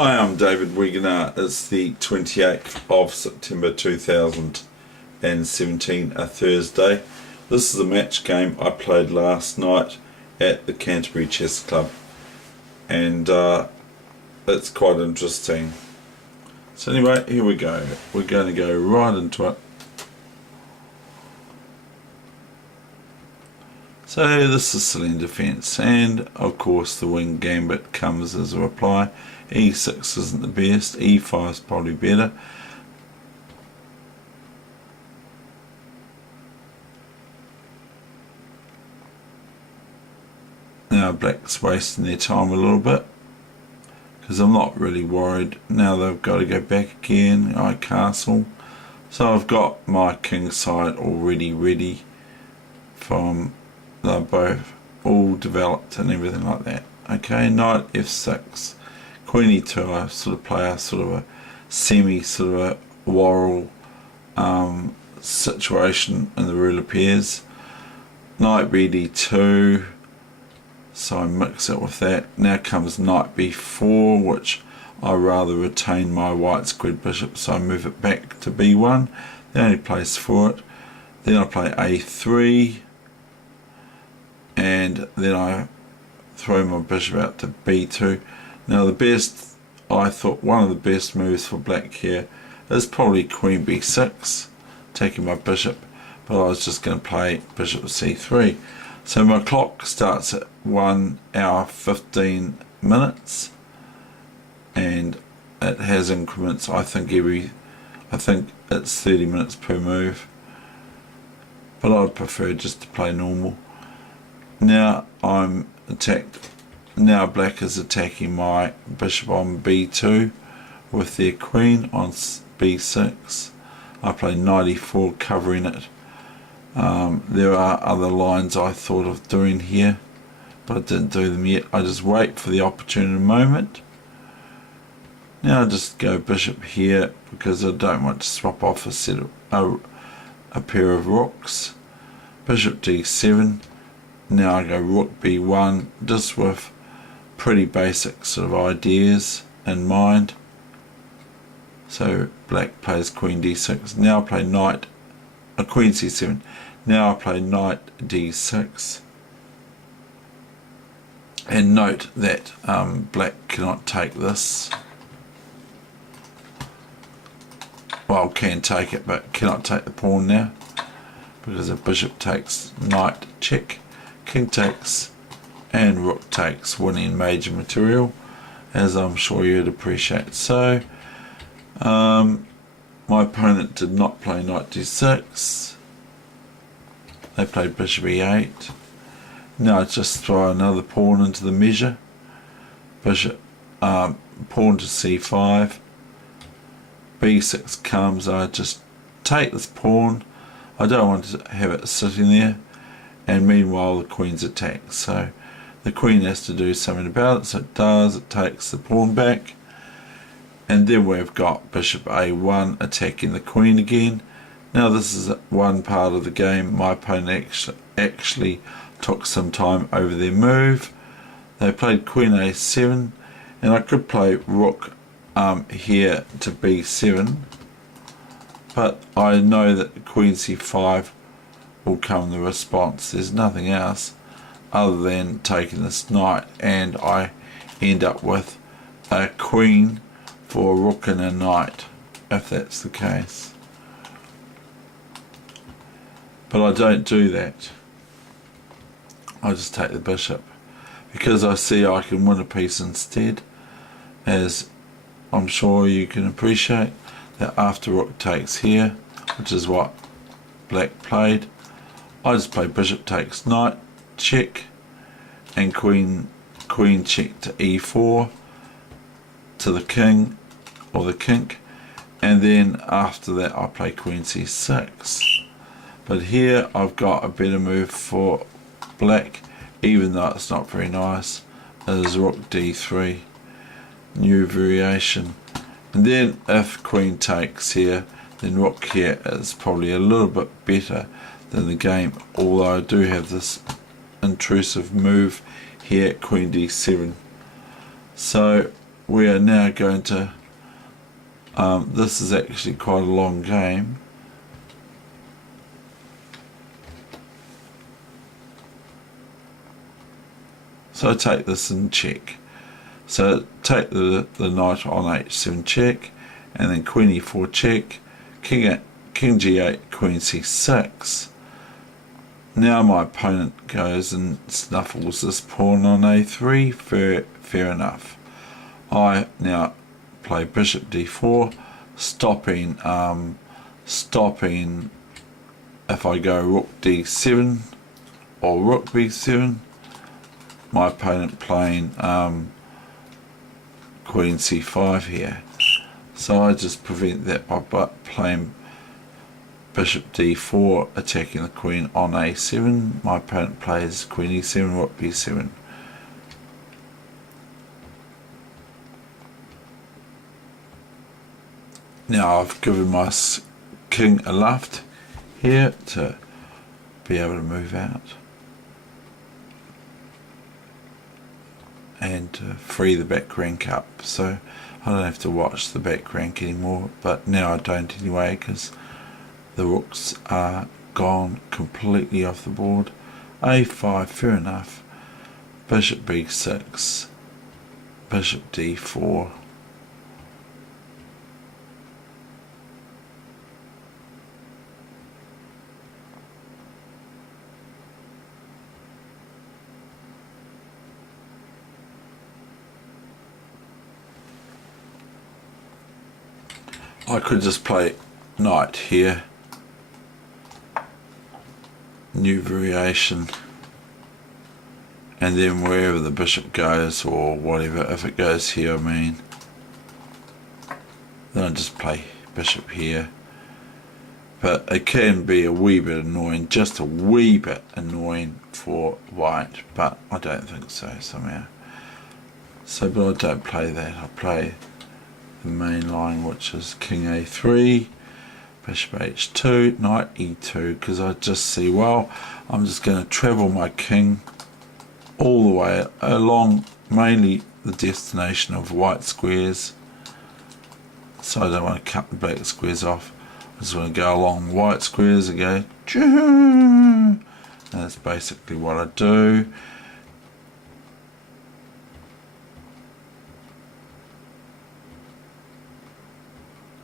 Hi, I'm David Weegenaar. It's the 28th of September 2017, a Thursday. This is a match game I played last night at the Canterbury Chess Club, and it's quite interesting. So anyway, here we go. We're going to go right into it. So this is Celine defence, and of course the wing gambit comes as a reply. E6 isn't the best, E5 is probably better. Now black's wasting their time a little bit, because I'm not really worried. Now they've got to go back again, I castle. So I've got my king side already ready from, they're both all developed and everything like that. Okay, knight f6, queen e2, I sort of play a sort of a semi sort of a Worrell situation in the ruler pairs. Knight bd2, so I mix it with that. Now comes knight b4, which I rather retain my white squared bishop, so I move it back to b1, the only place for it. Then I play a3, and then I throw my bishop out to b2. Now the best, I thought one of the best moves for black here is probably queen b6, taking my bishop, but I was just going to play bishop c3. So my clock starts at 1 hour 15 minutes, and it has increments. I think it's 30 minutes per move, but I'd prefer just to play normal. Now I'm attacked. Now black is attacking my bishop on b2 with their queen on b6. I play knight e4 covering it. There are other lines I thought of doing here, but I didn't do them yet. I just wait for the opportune moment. Now I just go bishop here because I don't want to swap off a set of a pair of rooks. Bishop d7. Now I go rook b1, just with pretty basic sort of ideas in mind. So black plays queen d6. Now I play queen c7. Now I play knight d6. And note that black cannot take this. Well, can take it, but cannot take the pawn now, because if bishop takes, knight check, king takes, and rook takes, winning major material, as I'm sure you'd appreciate. So my opponent did not play knight d6. They played bishop e8. Now I just throw another pawn into the measure. Bishop pawn to c5. b6 comes. I just take this pawn. I don't want to have it sitting there, and meanwhile the queen's attacked. So the queen has to do something about it, so it does. It takes the pawn back, and then we've got bishop a1 attacking the queen again. Now this is one part of the game. My opponent actually took some time over their move. They played queen a7, and I could play rook here to b7, but I know that queen c5 will come the response. There's nothing else other than taking this knight, and I end up with a queen for a rook and a knight, if that's the case. But I don't do that. I just take the bishop, because I see I can win a piece instead, as I'm sure you can appreciate that after rook takes here, which is what black played, I just play bishop takes knight check, and queen check to e4 to the king or the kink, and then after that I play queen c6. But here I've got a better move for black, even though it's not very nice, is rook d3, new variation. And then if queen takes here, then rook here is probably a little bit better than the game, although I do have this intrusive move here, queen d7. So we are now going to, this is actually quite a long game. So I take this and check. So take the knight on h7 check, and then queen e4 check, king g8, queen c6. Now my opponent goes and snuffles this pawn on a3, fair enough. I now play bishop d4, stopping if I go rook d7 or rook b7, my opponent playing queen c5 here. So I just prevent that by playing bishop d4, attacking the queen on a7. My opponent plays queen e7, rook b7. Now I've given my king a luft here to be able to move out and to free the back rank up, so I don't have to watch the back rank anymore. But now I don't anyway, because the rooks are gone completely off the board. a5, fair enough. Bishop b6, bishop d4. I could just play knight here, new variation, and then wherever the bishop goes or whatever, if it goes here I mean, then I just play bishop here. But it can be a wee bit annoying, just a wee bit annoying for white, but I don't think so somehow. So, but I don't play that, I play the main line, which is king a3, bishop h2, knight e2, because I just see, well, I'm just going to travel my king all the way along mainly the destination of white squares, so I don't want to cut the black squares off. I just want to go along white squares and go, and that's basically what I do.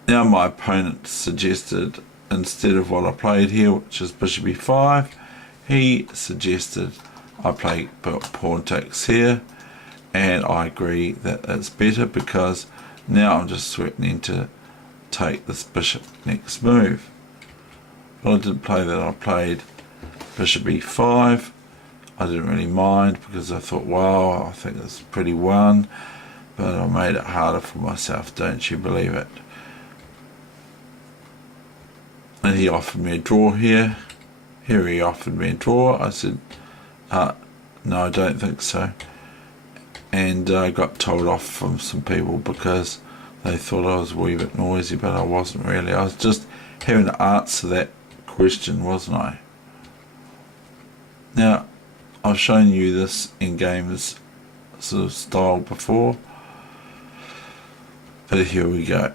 Now my opponent suggested, instead of what I played here, which is bishop e5, he suggested I play pawn takes here, and I agree that it's better, because now I'm just threatening to take this bishop next move. But I didn't play that, I played bishop e5. I didn't really mind, because I thought, wow, I think it's pretty won, but I made it harder for myself, don't you believe it? And he offered me a draw here. Here he offered me a draw. I said, no, I don't think so. And I got told off from some people because they thought I was a wee bit noisy, but I wasn't really. I was just having to answer that question, wasn't I? Now, I've shown you this in games sort of style before, but here we go.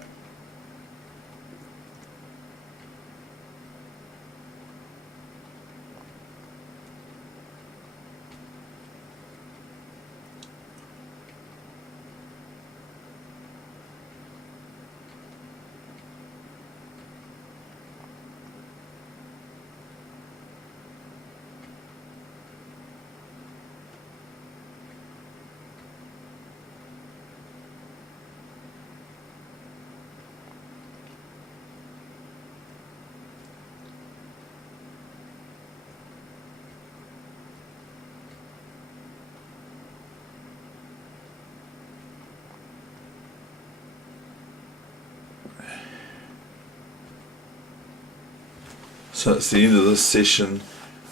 So it's the end of this session,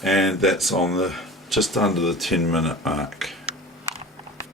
and that's on the just under the 10-minute mark.